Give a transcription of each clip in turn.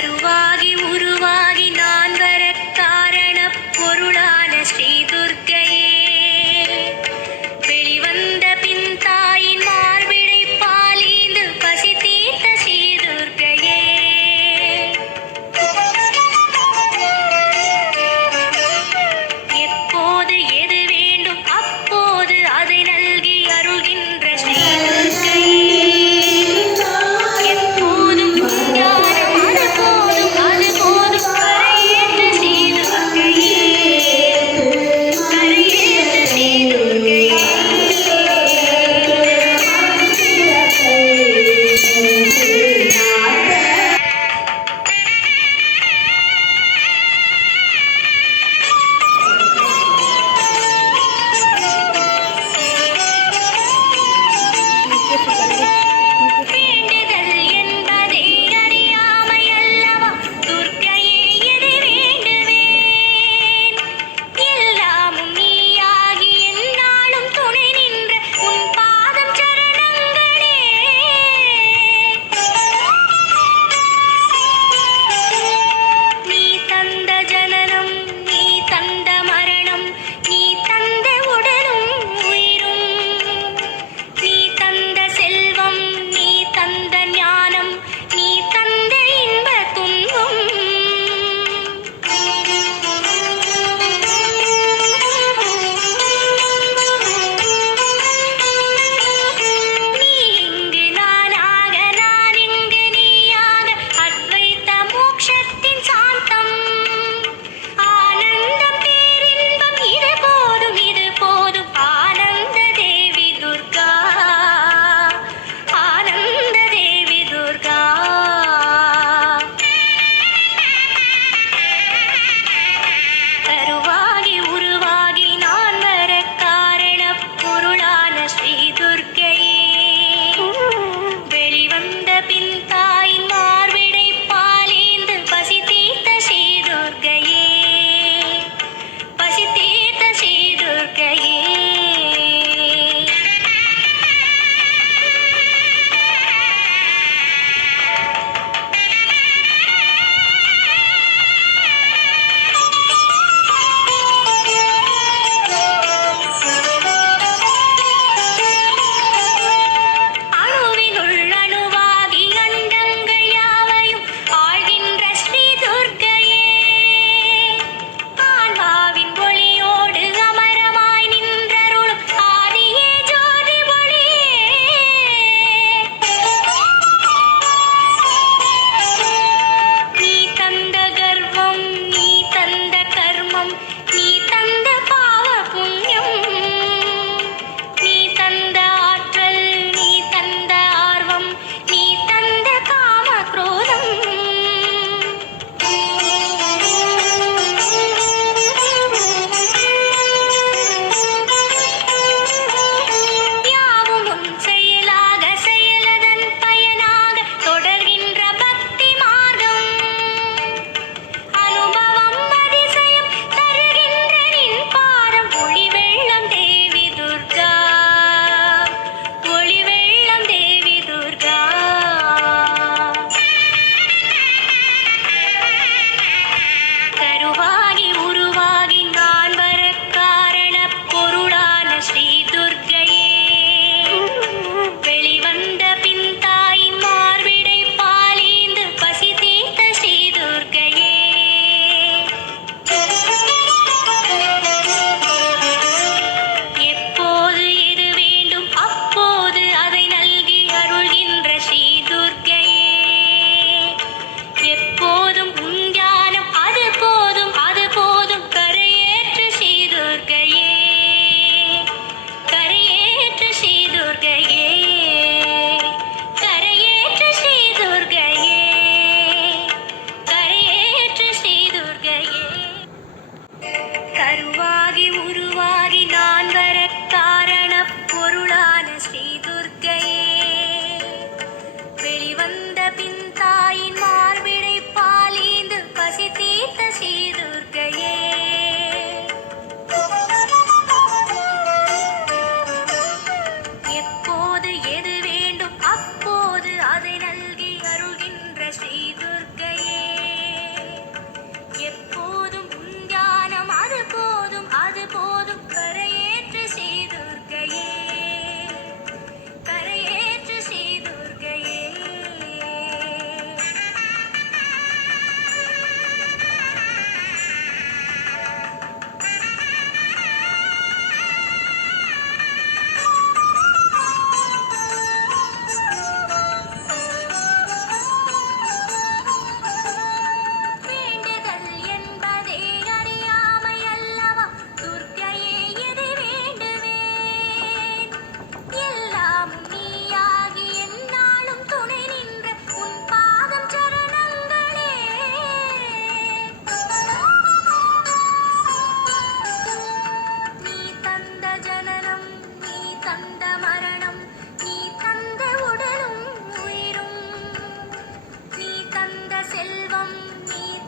கருவாகி உருவாகி நான் வர காரண பொருளான ஸ்ரீ துர்க்கையே, வெளிவந்த பின் தாயின் மார்பிடை பாலீந்து பசி தீர்த்த ஸ்ரீ துர்க்கையே, எப்போது எது வேண்டும் அப்போது அதை நல்கி அருள்கின்ற ஸ்ரீ துர்க்கையே, எப்போதும் ஞானம் அது போதும்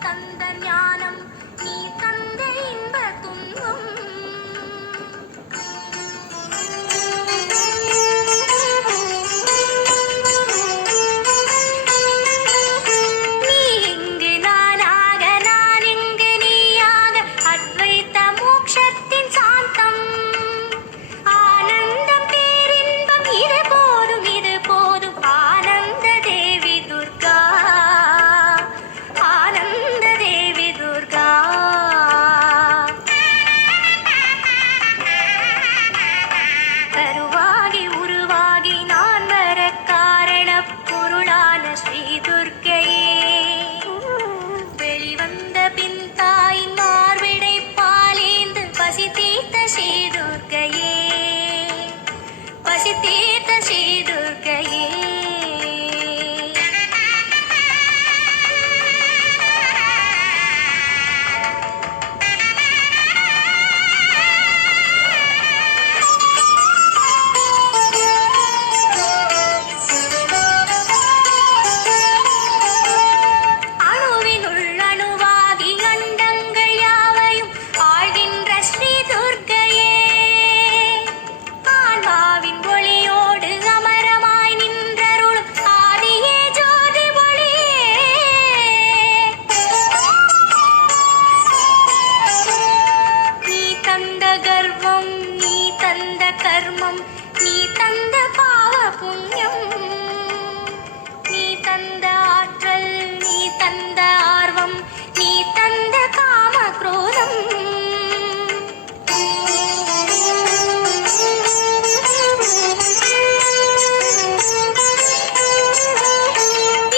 தந்த ஞானம் நீ தந்த இன்ப துன்பம் நீ இங்கு நானாக நான் இங்கு நீயாக அத்வைத மோட்சத்தின் சாந்தம் ஆனந்தம் பேரின்பம் இது போதும் ஆனந்த தேவி துர்கா ஆனந்த தேவி துர்கா கருவாகி உருவாகி நான் வர காரணப் பொருளான ஸ்ரீ துர்க்கையே வெளிவந்த பின் தாயின் மார்பிடை பாலேந்து பசி தீர்த்த ஸ்ரீ துர்க்கையே பசி தீர்த்த ஸ்ரீ துர்க்கையே அணுவினுள் அணுவாகி அண்டங்கள் யாவையும் ஆழ்கின்ற ஸ்ரீ துர்க்கையே ஆன்மாவின் ஒளியோடு அமரமாய் நின்றருளும் ஆதியே ஜோதி ஒளியே நீ தந்த கர்வம் நீ தந்த கர்மம் நீ தந்த பாவ புண்ணியம் நீ தந்த ஆற்றல் நீ தந்த ஆர்வம் நீ தந்த காம குரோதம்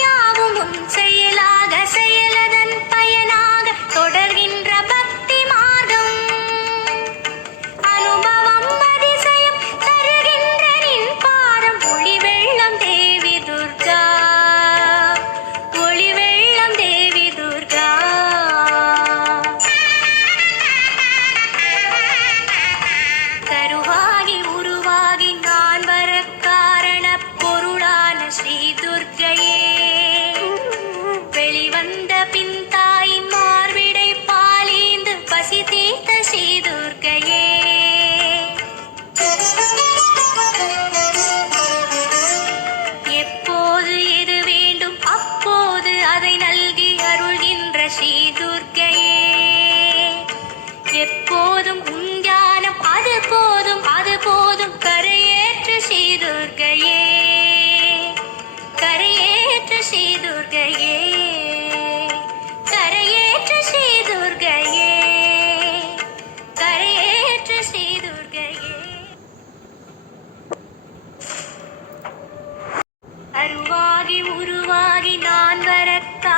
யாவும் உன் செயலாக செயலதன் பயனாக தொடர்கின்ற பக்தி மார்க்கம் அனுபவம் அதிசயம் தருகின்ற நின் பாதம் ஒளி வெள்ளம் தேவி துர்கா ஒளி வெள்ளம் தேவி துர்கா கருவாகி உருவாகி நான் வர காரணப் பொருளான ஸ்ரீ துர்க்கையே வெளிவந்த பின் தாயின் மார்பிடை பாலேந்து பசி தீர்த்த ஸ்ரீ துர்க்கையே எப்போது எது வேண்டும் அப்போது அதை நல்கி அருள்கின்ற ஸ்ரீ துர்க்கையே எப்போதும் உன் ஞானம் அது போதும் கரையேற்று ஸ்ரீ துர்க்கையே கரையேற்று ஸ்ரீ துர்க்கையே கரையேற்று ஸ்ரீ துர்க்கையே கரையேற்று ஸ்ரீ துர்க்கையே அருவாகி உருவாகி நான் வரக்கா